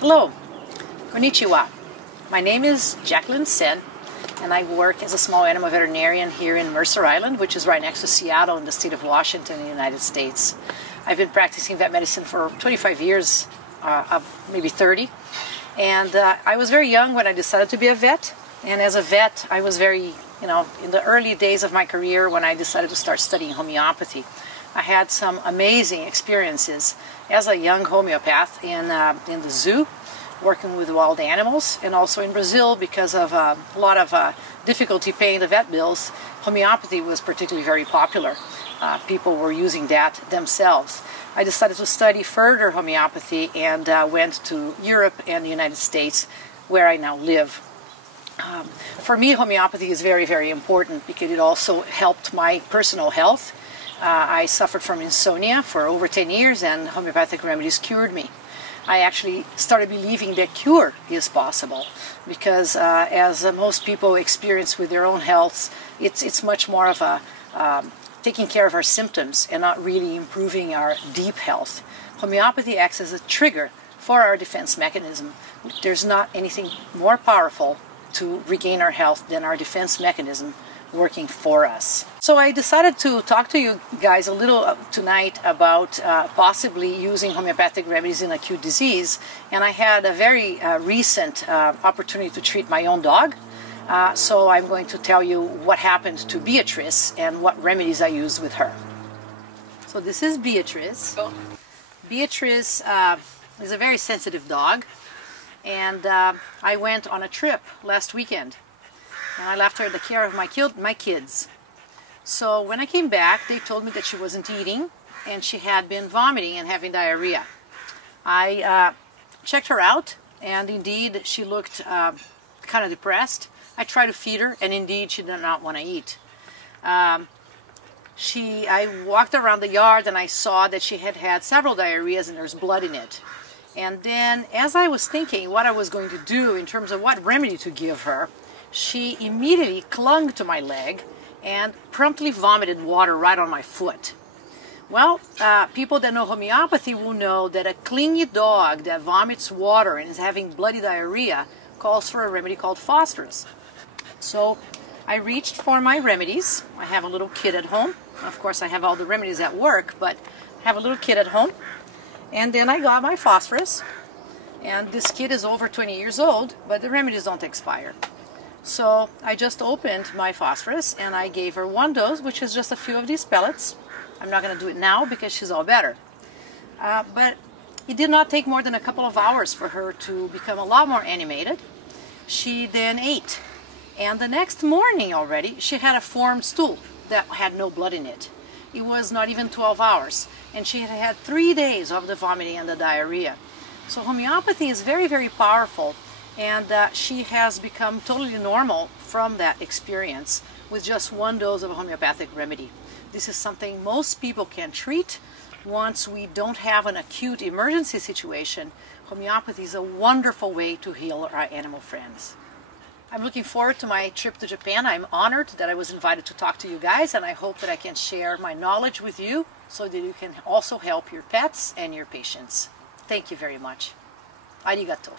Hello, konnichiwa. My name is Jackie Sehn, and I work as a small animal veterinarian here in Mercer Island, which is right next to Seattle in the state of Washington in the United States. I've been practicing vet medicine for 25 years, maybe 30, and I was very young when I decided to be a vet, and as a vet I was very, in the early days of my career when I decided to start studying homeopathy. I had some amazing experiences as a young homeopath in the zoo, working with wild animals, and also in Brazil because of a lot of difficulty paying the vet bills. Homeopathy was particularly very popular. People were using that themselves. I decided to study further homeopathy and went to Europe and the United States, where I now live. For me, homeopathy is very, very important because it also helped my personal health. I suffered from insomnia for over 10 years, and homeopathic remedies cured me. I actually started believing that cure is possible because as most people experience with their own health, it's much more of a taking care of our symptoms and not really improving our deep health. Homeopathy acts as a trigger for our defense mechanism. There's not anything more powerful to regain our health than our defense mechanism working for us. So I decided to talk to you guys a little tonight about possibly using homeopathic remedies in acute disease. And I had a very recent opportunity to treat my own dog. So I'm going to tell you what happened to Beatrice and what remedies I used with her. So this is Beatrice. Beatrice is a very sensitive dog, and I went on a trip last weekend. And I left her in the care of my kids. So when I came back, they told me that she wasn't eating and she had been vomiting and having diarrhea. I checked her out, and indeed she looked kind of depressed. I tried to feed her, and indeed she did not want to eat. I walked around the yard and I saw that she had had several diarrheas and there's blood in it. And then as I was thinking what I was going to do in terms of what remedy to give her, she immediately clung to my leg and promptly vomited water right on my foot. Well, people that know homeopathy will know that a clingy dog that vomits water and is having bloody diarrhea calls for a remedy called phosphorus. So I reached for my remedies. I have a little kit at home. Of course, I have all the remedies at work, but I have a little kit at home. And then I got my phosphorus. And this kit is over 20 years old, but the remedies don't expire. So I just opened my phosphorus and I gave her one dose, which is just a few of these pellets. I'm not going to do it now because she's all better. But it did not take more than a couple of hours for her to become a lot more animated. She then ate. And the next morning already, she had a formed stool that had no blood in it. It was not even 12 hours. And she had had 3 days of the vomiting and the diarrhea. So homeopathy is very, very powerful. And she has become totally normal from that experience with just one dose of a homeopathic remedy. This is something most people can treat once we don't have an acute emergency situation. Homeopathy is a wonderful way to heal our animal friends. I'm looking forward to my trip to Japan. I'm honored that I was invited to talk to you guys, and I hope that I can share my knowledge with you so that you can also help your pets and your patients. Thank you very much. Arigato.